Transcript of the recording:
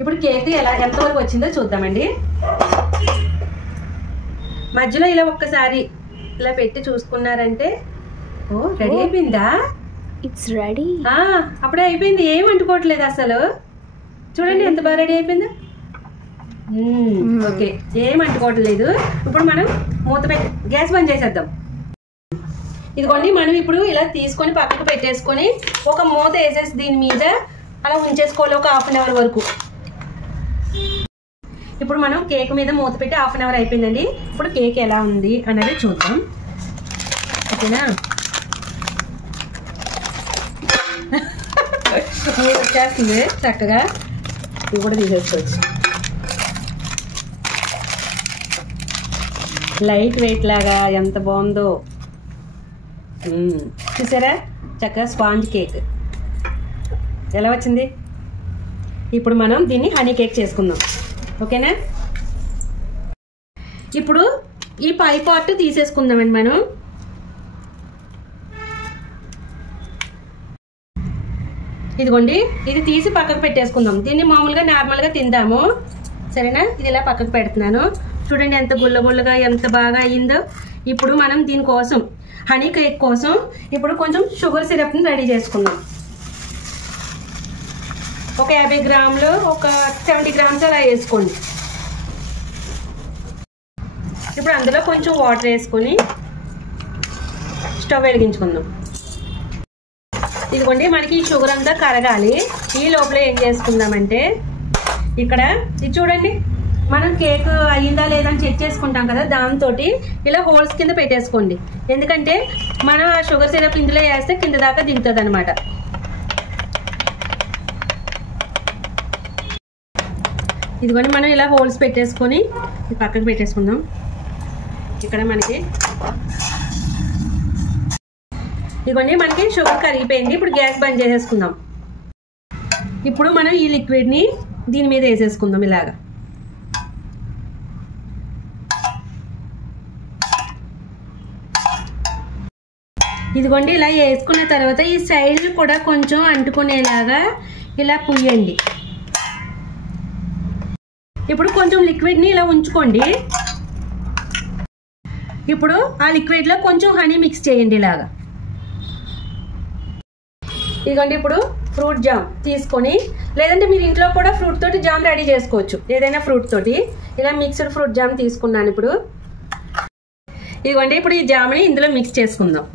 ఇప్పుడు కేక్ ఎంతవరకు వచ్చిందో చూద్దామండి. మధ్యలో ఇలా ఒక్కసారి ఇలా పెట్టి చూసుకున్నారంటే ఓ రెడీ అయిపోయిందా? It's ready. అప్పుడే అయిపోయింది, ఏం అంటుకోవట్లేదు అసలు. చూడండి ఎంత బాగా రెడీ అయిపోయిందో. ఓకే, ఏం అంటుకోవట్లేదు. ఇప్పుడు మనం మూత పెట్టి గ్యాస్ బంద్ చేసేద్దాం. ఇదిగోండి, మనం ఇప్పుడు ఇలా తీసుకొని పక్కకు పెట్టేసుకొని ఒక మూత వేసేసి దీని మీద అలా ఉంచేసుకోవాలి ఒక హాఫ్ అన్ అవర్ వరకు. ఇప్పుడు మనం కేక్ మీద మూత పెట్టి హాఫ్ అన్ అవర్ అయిపోయిందండి. ఇప్పుడు కేక్ ఎలా ఉంది అనేది చూద్దాం. ఓకేనా? వచ్చేస్తుంది చక్కగా. ఇది కూడా తీసేసుకోవచ్చు. లైట్ వెయిట్ లాగా ఎంత బాగుందో చూసారా? చక్కగా స్పాంజ్ కేక్ ఎలా వచ్చింది. ఇప్పుడు మనం దీన్ని హనీ కేక్ చేసుకుందాం. ఓకేనా? ఇప్పుడు ఈ పై పార్ట్ తీసేసుకుందామండి మనం. ఇదిగోండి, ఇది తీసి పక్కకు పెట్టేసుకుందాం. దీన్ని మామూలుగా నార్మల్గా తిందాము. సరేనా? ఇది ఇలా పక్కకు పెడుతున్నాను. చూడండి ఎంత గుల్లగుల్లగా ఎంత బాగా అయ్యిందో. ఇప్పుడు మనం దీనికోసం హనీ కేక్ కోసం ఇప్పుడు కొంచెం షుగర్ సిరప్ని రెడీ చేసుకుందాం. ఒక 50 గ్రాములు, ఒక 70 గ్రామ్స్ అలా వేసుకోండి. ఇప్పుడు అందులో కొంచెం వాటర్ వేసుకొని స్టవ్ వెలిగించుకుందాం. ఇదిగోండి, మనకి ఈ షుగర్ అంతా కరగాలి. ఈ లోపల ఏం చేసుకుందామంటే ఇక్కడ ఇది చూడండి, మనం కేక్ అయ్యిందా లేదా అని చెక్ చేసుకుంటాం కదా, దాంతో ఇలా హోల్స్ కింద పెట్టేసుకోండి. ఎందుకంటే మనం ఆ షుగర్ సిరప్ ఇందులో వేస్తే కింద దాకా దిగుతుంది అనమాట. ఇదిగోండి, మనం ఇలా హోల్స్ పెట్టేసుకొని పక్కకు పెట్టేసుకుందాం. ఇక్కడ మనకి ఇదిగోండి, మనకి షుగర్ కరిగిపోయింది. ఇప్పుడు గ్యాస్ బంద్ చేసేసుకుందాం. ఇప్పుడు మనం ఈ లిక్విడ్ని దీని మీద వేసేసుకుందాం ఇలాగా. ఇదిగోండి, ఇలా వేసుకున్న తర్వాత ఈ సైడ్ కూడా కొంచెం అంటుకునేలాగా ఇలా పుయ్యండి. ఇప్పుడు కొంచెం లిక్విడ్ని ఇలా ఉంచుకోండి. ఇప్పుడు ఆ లిక్విడ్లో కొంచెం హనీ మిక్స్ చేయండి ఇలాగా. ఇదిగోండి, ఇప్పుడు ఫ్రూట్ జామ్ తీసుకొని, లేదంటే మీరు ఇంట్లో కూడా ఫ్రూట్ తోటి జామ్ రెడీ చేసుకోవచ్చు. ఏదైనా ఫ్రూట్ తోటి ఇలా మిక్స్డ్ ఫ్రూట్ జామ్ తీసుకున్నాను. ఇప్పుడు ఇదిగోండి, ఇప్పుడు ఈ జామ్ని ఇందులో మిక్స్ చేసుకుందాం.